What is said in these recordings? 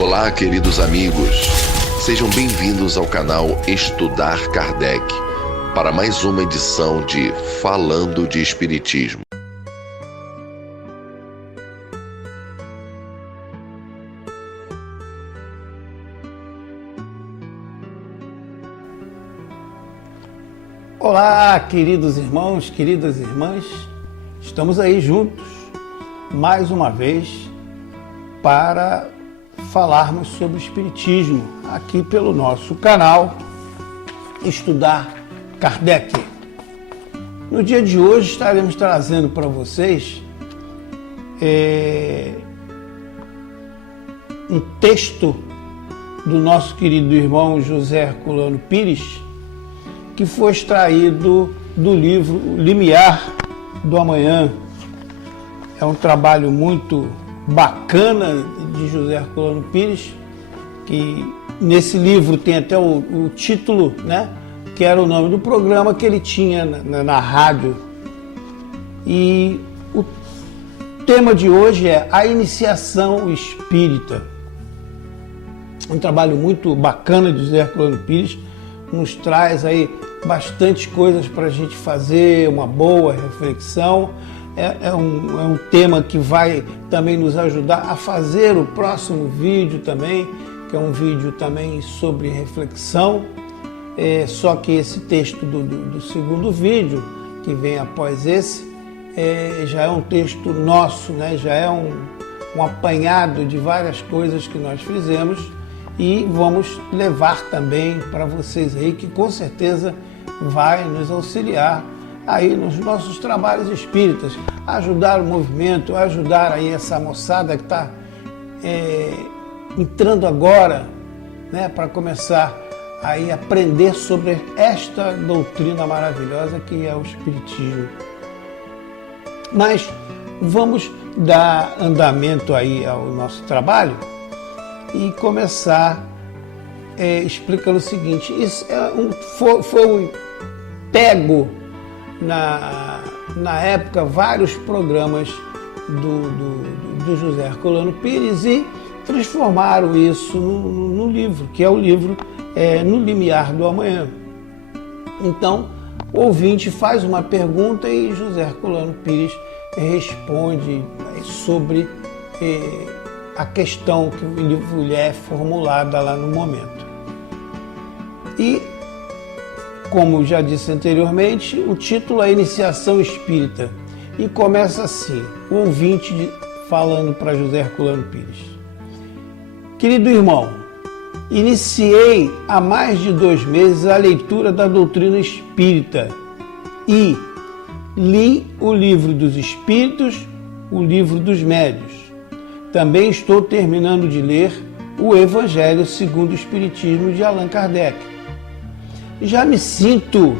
Olá, queridos amigos. Sejam bem-vindos ao canal Estudar Kardec, para mais uma edição de Falando de Espiritismo. Olá, queridos irmãos, queridas irmãs. Estamos aí juntos, mais uma vez, para falarmos sobre o Espiritismo, aqui pelo nosso canal Estudar Kardec. No dia de hoje estaremos trazendo para vocês um texto do nosso querido irmão José Herculano Pires, que foi extraído do livro Limiar do Amanhã. É um trabalho muito bacana de José Herculano Pires, que nesse livro tem até o título, né, que era o nome do programa que ele tinha na rádio. E o tema de hoje é a iniciação espírita. Um trabalho muito bacana de José Herculano Pires, nos traz aí bastante coisas para a gente fazer, uma boa reflexão. É um tema que vai também nos ajudar a fazer o próximo vídeo também, que é um vídeo também sobre reflexão. Só que esse texto do segundo vídeo, que vem após esse, já é um texto nosso, né? Já é um apanhado de várias coisas que nós fizemos e vamos levar também para vocês aí, que com certeza vai nos auxiliar aí nos nossos trabalhos espíritas, ajudar o movimento, ajudar aí essa moçada que está entrando agora, né, para começar aí a aprender sobre esta doutrina maravilhosa que é o Espiritismo. Mas vamos dar andamento aí ao nosso trabalho e começar explicando o seguinte: isso foi pego na época vários programas do José Herculano Pires e transformaram isso no livro, que é o livro No Limiar do Amanhã. Então, o ouvinte faz uma pergunta e José Herculano Pires responde sobre a questão que o livro lhe é formulada lá no momento. E, como já disse anteriormente, o título é Iniciação Espírita e começa assim, o ouvinte falando para José Herculano Pires. Querido irmão, iniciei há mais de 2 meses a leitura da doutrina espírita e li o Livro dos Espíritos, o Livro dos Médios. Também estou terminando de ler o Evangelho segundo o Espiritismo de Allan Kardec. Já me sinto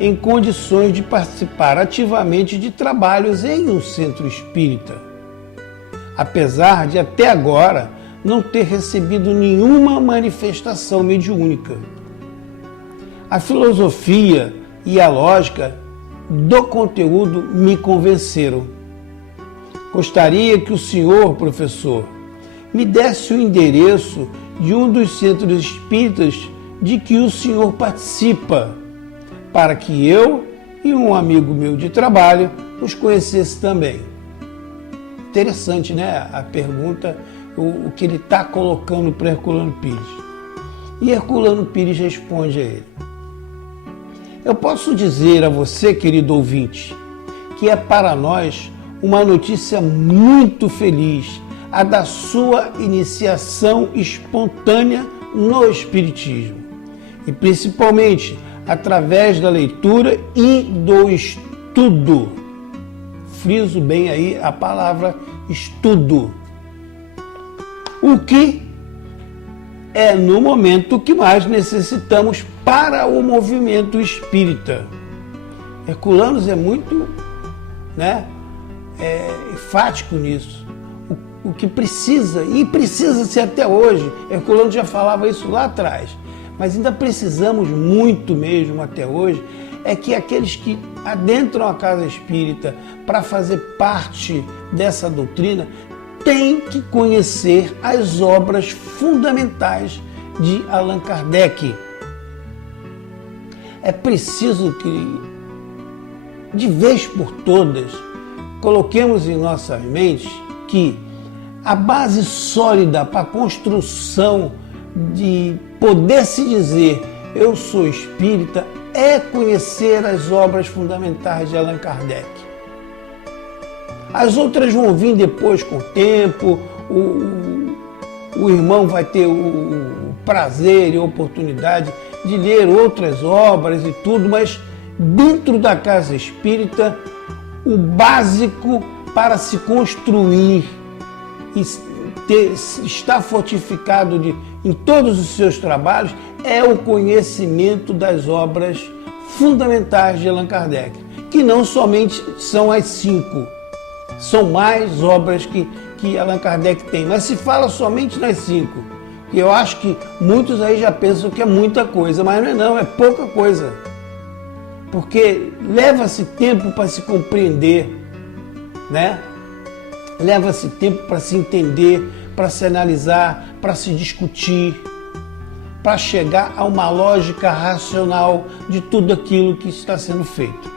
em condições de participar ativamente de trabalhos em um centro espírita, apesar de até agora não ter recebido nenhuma manifestação mediúnica. A filosofia e a lógica do conteúdo me convenceram. Gostaria que o senhor, professor, me desse o endereço de um dos centros espíritas de que o senhor participa, para que eu e um amigo meu de trabalho os conhecesse também. Interessante, né? A pergunta, o que ele está colocando para Herculano Pires. E Herculano Pires responde a ele: eu posso dizer a você, querido ouvinte, que é para nós uma notícia muito feliz a da sua iniciação espontânea no Espiritismo. E principalmente através da leitura e do estudo. Friso bem aí a palavra estudo. O que é no momento que mais necessitamos para o movimento espírita. Herculano é muito, enfático nisso. O que precisa, e precisa-se até hoje, Herculano já falava isso lá atrás, mas ainda precisamos muito mesmo até hoje, é que aqueles que adentram a casa espírita para fazer parte dessa doutrina tem que conhecer as obras fundamentais de Allan Kardec. É preciso que, de vez por todas, coloquemos em nossas mentes que a base sólida para a construção de poder se dizer eu sou espírita é conhecer as obras fundamentais de Allan Kardec. As outras vão vir depois com o tempo, o irmão vai ter o prazer e a oportunidade de ler outras obras e tudo, mas dentro da casa espírita, o básico para se construir e estar fortificado em todos os seus trabalhos é o conhecimento das obras fundamentais de Allan Kardec, que não somente são as 5, são mais obras que Allan Kardec tem, mas se fala somente nas 5, e eu acho que muitos aí já pensam que é muita coisa, mas não é pouca coisa, porque leva-se tempo para se compreender, né? Leva-se tempo para se entender, para se analisar, para se discutir, para chegar a uma lógica racional de tudo aquilo que está sendo feito.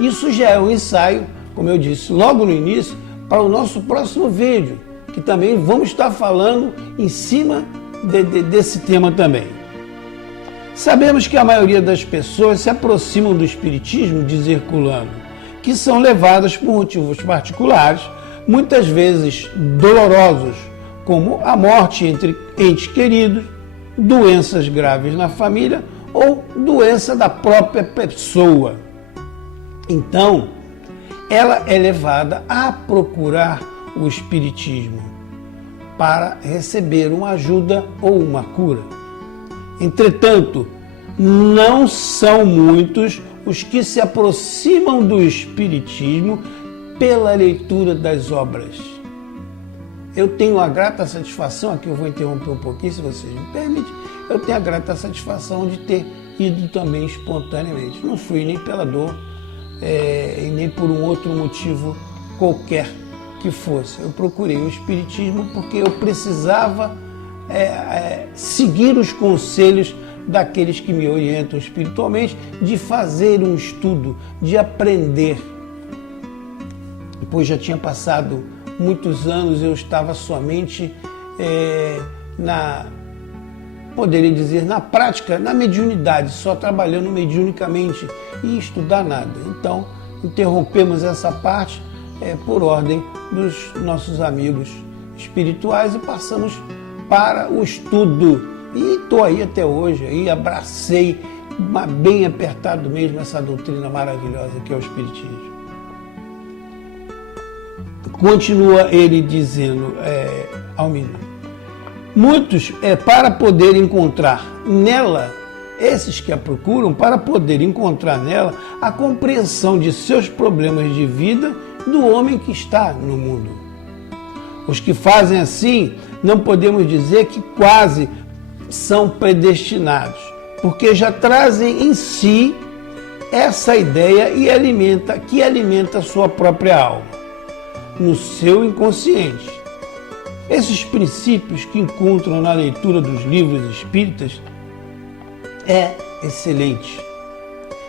Isso já é um ensaio, como eu disse logo no início, para o nosso próximo vídeo, que também vamos estar falando em cima desse tema também. Sabemos que a maioria das pessoas se aproximam do espiritismo, diz Herculano, que são levadas por motivos particulares, muitas vezes dolorosos, como a morte entre entes queridos, doenças graves na família ou doença da própria pessoa. Então, ela é levada a procurar o espiritismo para receber uma ajuda ou uma cura. Entretanto, não são muitos os que se aproximam do espiritismo pela leitura das obras. Eu tenho a grata satisfação, aqui eu vou interromper um pouquinho, se vocês me permitem, eu tenho a grata satisfação de ter ido também espontaneamente. Não fui nem pela dor e nem por um outro motivo qualquer que fosse. Eu procurei o espiritismo porque eu precisava seguir os conselhos daqueles que me orientam espiritualmente, de fazer um estudo, de aprender. Depois já tinha passado muitos anos, eu estava somente poderia dizer, na prática, na mediunidade, só trabalhando mediunicamente e estudar nada. Então, interrompemos essa parte por ordem dos nossos amigos espirituais e passamos para o estudo. E estou aí até hoje, aí abracei bem apertado mesmo essa doutrina maravilhosa que é o Espiritismo. Continua ele dizendo, Almino, muitos, para poder encontrar nela, esses que a procuram, para poder encontrar nela a compreensão de seus problemas de vida do homem que está no mundo. Os que fazem assim, não podemos dizer que quase são predestinados, porque já trazem em si essa ideia que alimenta a sua própria alma, no seu inconsciente. Esses princípios que encontram na leitura dos livros espíritas é excelente.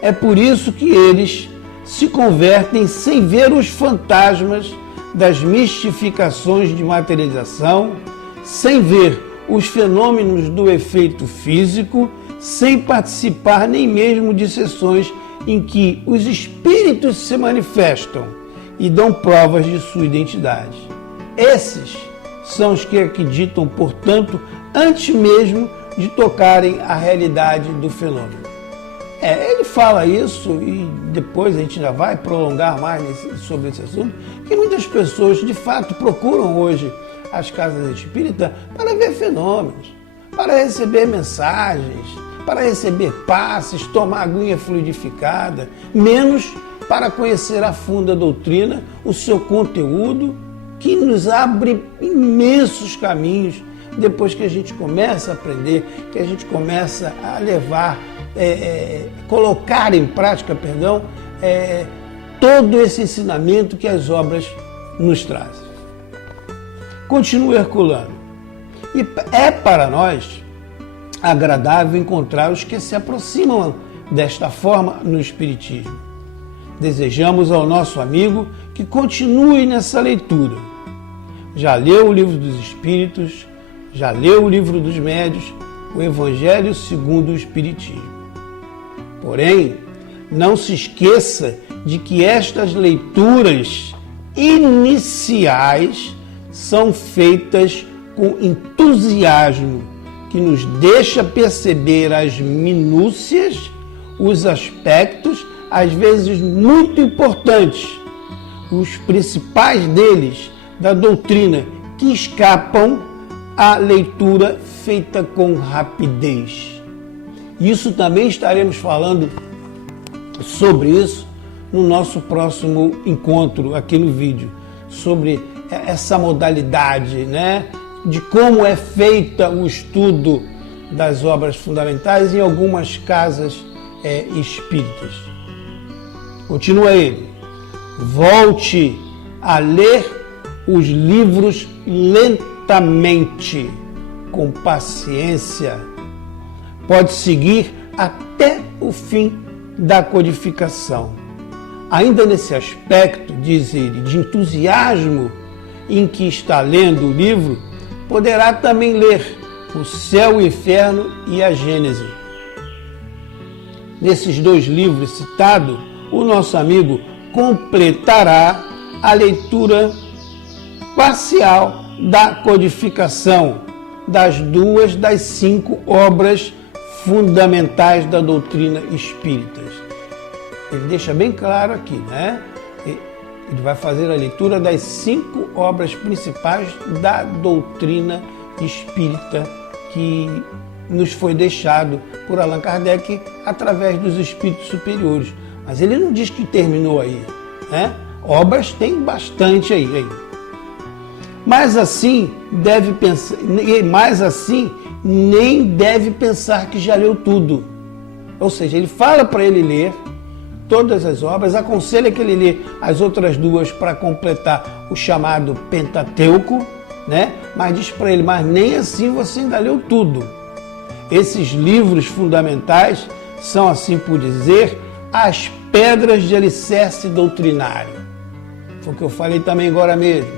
É por isso que eles se convertem sem ver os fantasmas das mistificações de materialização, sem ver os fenômenos do efeito físico, sem participar nem mesmo de sessões em que os espíritos se manifestam e dão provas de sua identidade. Esses são os que acreditam, portanto, antes mesmo de tocarem a realidade do fenômeno. Ele fala isso e depois a gente já vai prolongar mais sobre esse assunto, que muitas pessoas de fato procuram hoje as casas espíritas para ver fenômenos, para receber mensagens, para receber passes, tomar aguinha fluidificada, menos para conhecer a fundo a doutrina, o seu conteúdo, que nos abre imensos caminhos depois que a gente começa a aprender, que a gente começa a levar, colocar em prática, todo esse ensinamento que as obras nos trazem. Continua Herculano. E é para nós agradável encontrar os que se aproximam desta forma no Espiritismo. Desejamos ao nosso amigo que continue nessa leitura. Já leu o Livro dos Espíritos, já leu o Livro dos Médiuns, o Evangelho segundo o Espiritismo. Porém, não se esqueça de que estas leituras iniciais são feitas com entusiasmo, que nos deixa perceber as minúcias, os aspectos, às vezes muito importantes, os principais deles, da doutrina, que escapam à leitura feita com rapidez. Isso também estaremos falando sobre isso no nosso próximo encontro aqui no vídeo, sobre essa modalidade, né, de como é feita o estudo das obras fundamentais em algumas casas espíritas. Continua ele. Volte a ler os livros lentamente, com paciência. Pode seguir até o fim da codificação. Ainda nesse aspecto, diz ele, de entusiasmo em que está lendo o livro, poderá também ler O Céu, o Inferno e a Gênese. Nesses dois livros citados, o nosso amigo completará a leitura parcial da codificação das 2 das 5 obras fundamentais da doutrina espírita. Ele deixa bem claro aqui, né? Ele vai fazer a leitura das 5 obras principais da doutrina espírita que nos foi deixado por Allan Kardec através dos espíritos superiores. Mas ele não diz que terminou aí, né? Obras tem bastante aí. Mas assim deve pensar, mais assim nem deve pensar que já leu tudo. Ou seja, ele fala para ele ler todas as obras, aconselha que ele lê as outras 2 para completar o chamado Pentateuco, né? Mas diz para ele, mas nem assim você ainda leu tudo. Esses livros fundamentais são, assim por dizer, as pedras de alicerce doutrinário. Foi o que eu falei também agora mesmo.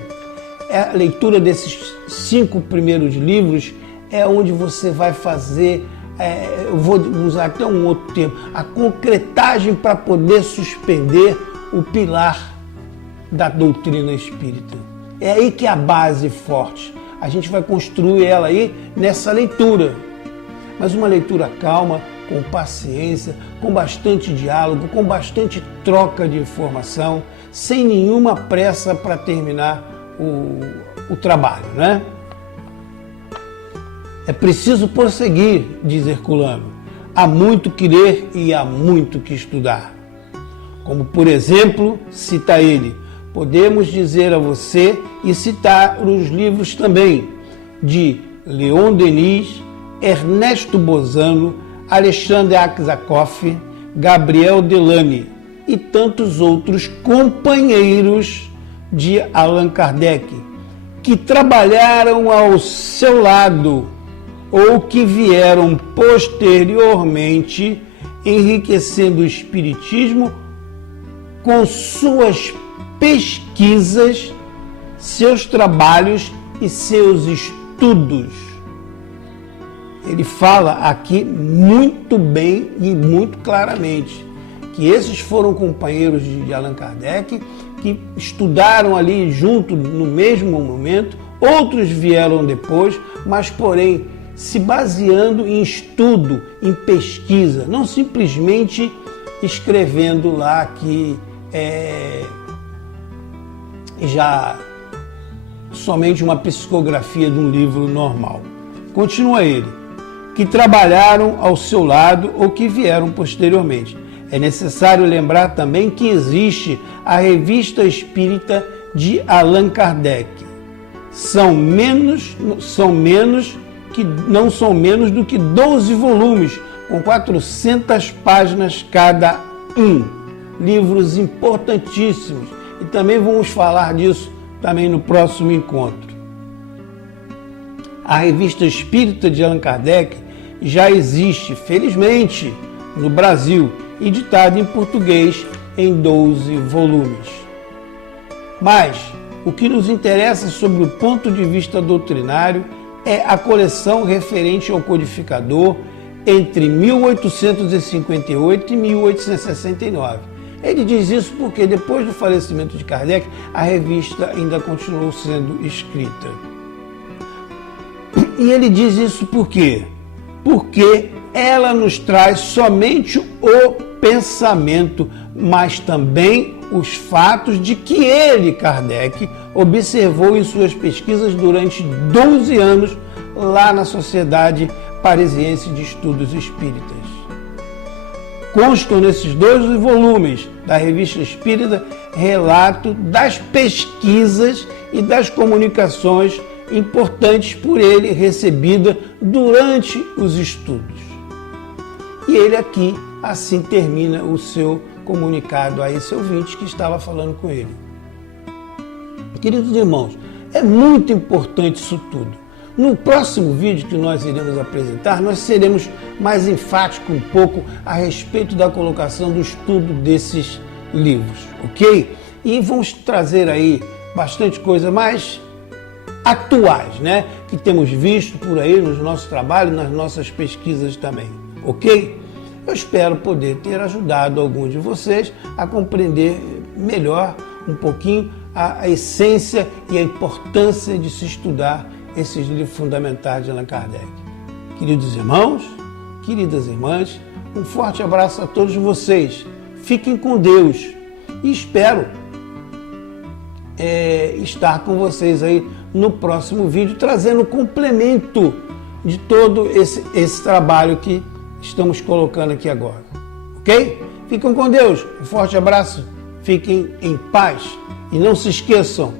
A leitura desses 5 primeiros livros é onde você vai fazer, eu vou usar até um outro termo, a concretagem para poder suspender o pilar da doutrina espírita. É aí que é a base forte. A gente vai construir ela aí nessa leitura. Mas uma leitura calma, com paciência, com bastante diálogo, com bastante troca de informação, sem nenhuma pressa para terminar o trabalho, né? É preciso prosseguir, diz Herculano. Há muito que ler e há muito que estudar. Como, por exemplo, cita ele, podemos dizer a você e citar os livros também de Leon Denis, Ernesto Bozano, Alexandre Aksakoff, Gabriel Delany e tantos outros companheiros de Allan Kardec, que trabalharam ao seu lado ou que vieram posteriormente enriquecendo o Espiritismo com suas pesquisas, seus trabalhos e seus estudos. Ele fala aqui muito bem e muito claramente que esses foram companheiros de Allan Kardec, que estudaram ali junto no mesmo momento, outros vieram depois, mas porém se baseando em estudo, em pesquisa, não simplesmente escrevendo lá que já somente uma psicografia de um livro normal. Continua ele, que trabalharam ao seu lado ou que vieram posteriormente. É necessário lembrar também que existe a Revista Espírita de Allan Kardec. Não são menos do que 12 volumes, com 400 páginas cada um. Livros importantíssimos. E também vamos falar disso também no próximo encontro. A Revista Espírita de Allan Kardec já existe, felizmente, no Brasil, editada em português em 12 volumes. Mas o que nos interessa sobre o ponto de vista doutrinário é a coleção referente ao codificador entre 1858 e 1869. Ele diz isso porque depois do falecimento de Kardec, a revista ainda continuou sendo escrita. E ele diz isso por quê? Porque ela nos traz somente o pensamento, mas também os fatos de que ele, Kardec, observou em suas pesquisas durante 12 anos lá na Sociedade Parisiense de Estudos Espíritas. Constam nesses 12 volumes da Revista Espírita relato das pesquisas e das comunicações importantes por ele recebida durante os estudos. E ele aqui, assim termina o seu comunicado a esse ouvinte que estava falando com ele. Queridos irmãos, é muito importante isso tudo. No próximo vídeo que nós iremos apresentar, nós seremos mais enfáticos um pouco a respeito da colocação do estudo desses livros, ok? E vamos trazer aí bastante coisa mais atuais, né? Que temos visto por aí nos nossos trabalhos, nas nossas pesquisas também, ok? Eu espero poder ter ajudado alguns de vocês a compreender melhor um pouquinho a essência e a importância de se estudar esses livros fundamentais de Allan Kardec. Queridos irmãos, queridas irmãs, um forte abraço a todos vocês. Fiquem com Deus e espero estar com vocês aí no próximo vídeo, trazendo o complemento de todo esse trabalho que estamos colocando aqui agora. Ok? Fiquem com Deus. Um forte abraço. Fiquem em paz. E não se esqueçam,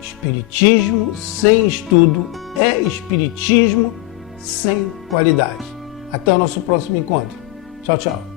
espiritismo sem estudo é espiritismo sem qualidade. Até o nosso próximo encontro. Tchau, tchau.